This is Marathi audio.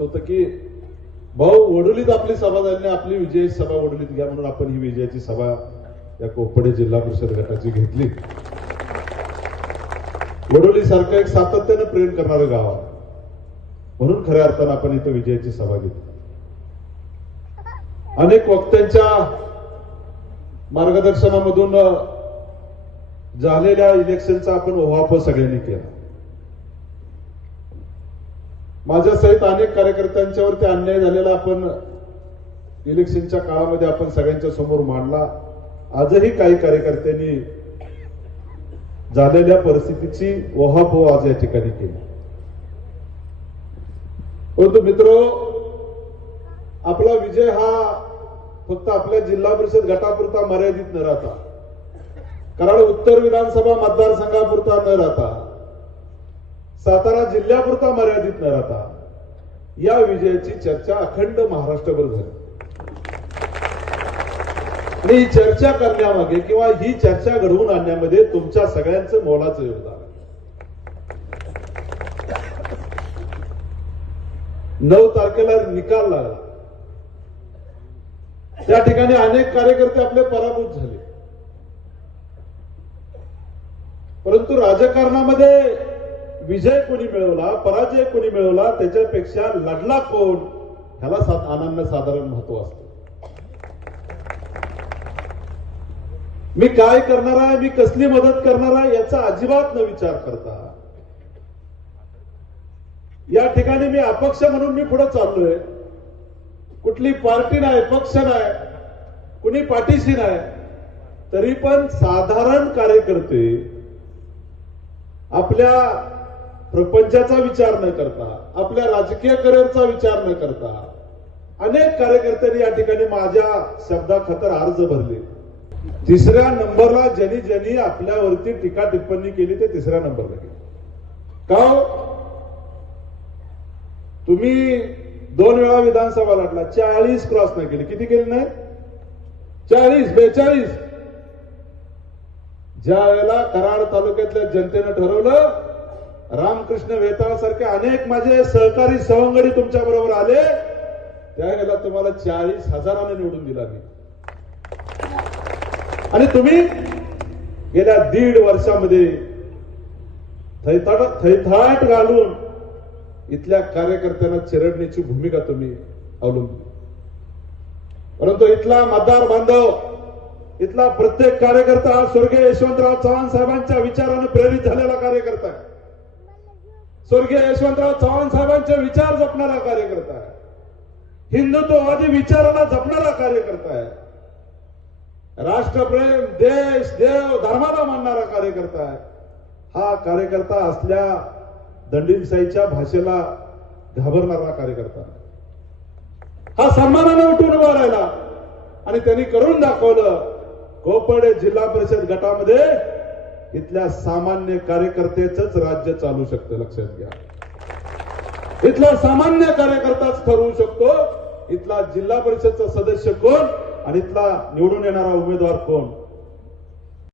होतं की भाऊ वडोलीत आपली सभा झाली नाही, आपली विजय सभा वडोलीत घ्या म्हणून आपण ही विजयाची सभा या कोपडे जिल्हा परिषद गटाची घेतली. वडोली सारखं एक सातत्यानं प्रेम करणारं गाव आहे म्हणून खऱ्या अर्थानं आपण इथं विजयाची सभा घेतली. अनेक वक्त्यांच्या मार्गदर्शनामधून झालेल्या इलेक्शनचा आपण ओहापोह सगळ्यांनी केला. माझ्या सहित अनेक कार्यकर्त्यांच्यावरती अन्याय झालेला आपण इलेक्शनच्या काळामध्ये आपण सगळ्यांच्या समोर मांडला. आजही काही कार्यकर्त्यांनी झालेल्या परिस्थितीची ओहापोह आज या ठिकाणी केली. परंतु मित्र, आपला विजय हा फक्त आपल्या जिल्हा परिषद गटापुरता मर्यादित न राहता, कारण उत्तर विधानसभा मतदारसंघापुरता न राहता, सातारा जिल्ह्यापुरता मर्यादित न राहता या विजयाची चर्चा अखंड महाराष्ट्रभर झाली. आणि ही चर्चा करण्यामागे किंवा ही चर्चा घडवून आणण्यामध्ये तुमच्या सगळ्यांचं मोलाचं योगदान आहे. 9 तारखेला निकाल लागला. त्या ठिकाणी अनेक कार्यकर्ते आपले पराभूत झाले. परंतु राजकारणामध्ये विजय कोणी मिळवला, पराजय कोणी मिळवला, त्याच्यापेक्षा लढला कोण ह्याला अनन्यसाधारण महत्व असतं. मी काय करणार आहे, मी कसली मदत करणार आहे याचा अजिबात न विचार करता या ठिकाणी मी अपक्ष म्हणून मी पुढे चाललोय. कुठली पार्टी नाही, पक्ष नाही, कुणी पाठीशी नाही, तरी पण साधारण कार्यकर्ते आपल्या प्रपंचाचा विचार न करता, आपल्या राजकीय करिअरचा विचार न करता अनेक कार्यकर्त्यांनी या ठिकाणी माझ्या शब्दाखातर अर्ज भरले. 3ऱ्या नंबरला ज्यांनी आपल्यावरती टीका टिप्पणी केली ते 3ऱ्या नंबरला गेले. का हो? तुम्ही 2 वेळा विधानसभा लढला, 40 क्रॉस नाही केली. किती केली नाही? 40, 42. ज्या वेळेला कराड तालुक्यातल्या जनतेनं ठरवलं, रामकृष्ण वेताळ सारखे अनेक माझे सहकारी सवंगडी तुमच्या बरोबर आले, त्यावेळेला तुम्हाला 40,000 निवडून दिला मी. आणि तुम्ही गेल्या 1.5 वर्षामध्ये थैथाट घालून इथल्या कार्यकर्त्यांना चिरडण्याची भूमिका तुम्ही अवलंबली. परंतु इथला मतदार बांधव, इथला प्रत्येक कार्यकर्ता हा स्वर्गीय यशवंतराव चव्हाण साहेबांच्या विचाराने प्रेरित झालेला कार्यकर्ता आहे. स्वर्गीय यशवंतराव चव्हाण साहेबांचे विचार जपणारा कार्यकर्ता आहे. हिंदुत्ववादी विचाराला जपणारा कार्यकर्ता आहे. राष्ट्रप्रेम, देश, देव, धर्माला मानणारा कार्यकर्ता आहे. हा कार्यकर्ता असल्या दंडीशाहीच्या भाषेला घाबरणारा कार्यकर्ता आहे. हा सन्मानाने उठून उभा राहिला आणि त्यांनी करून दाखवलं. कोपडे जिल्हा परिषद गटामध्ये इथल्या सामान्य कार्यकर्त्याचंच राज्य चालू शकतं. लक्षात घ्या, इथला सामान्य कार्यकर्ताच ठरवू शकतो इथला जिल्हा परिषदचा सदस्य कोण आणि इथला निवडून येणारा उमेदवार कोण.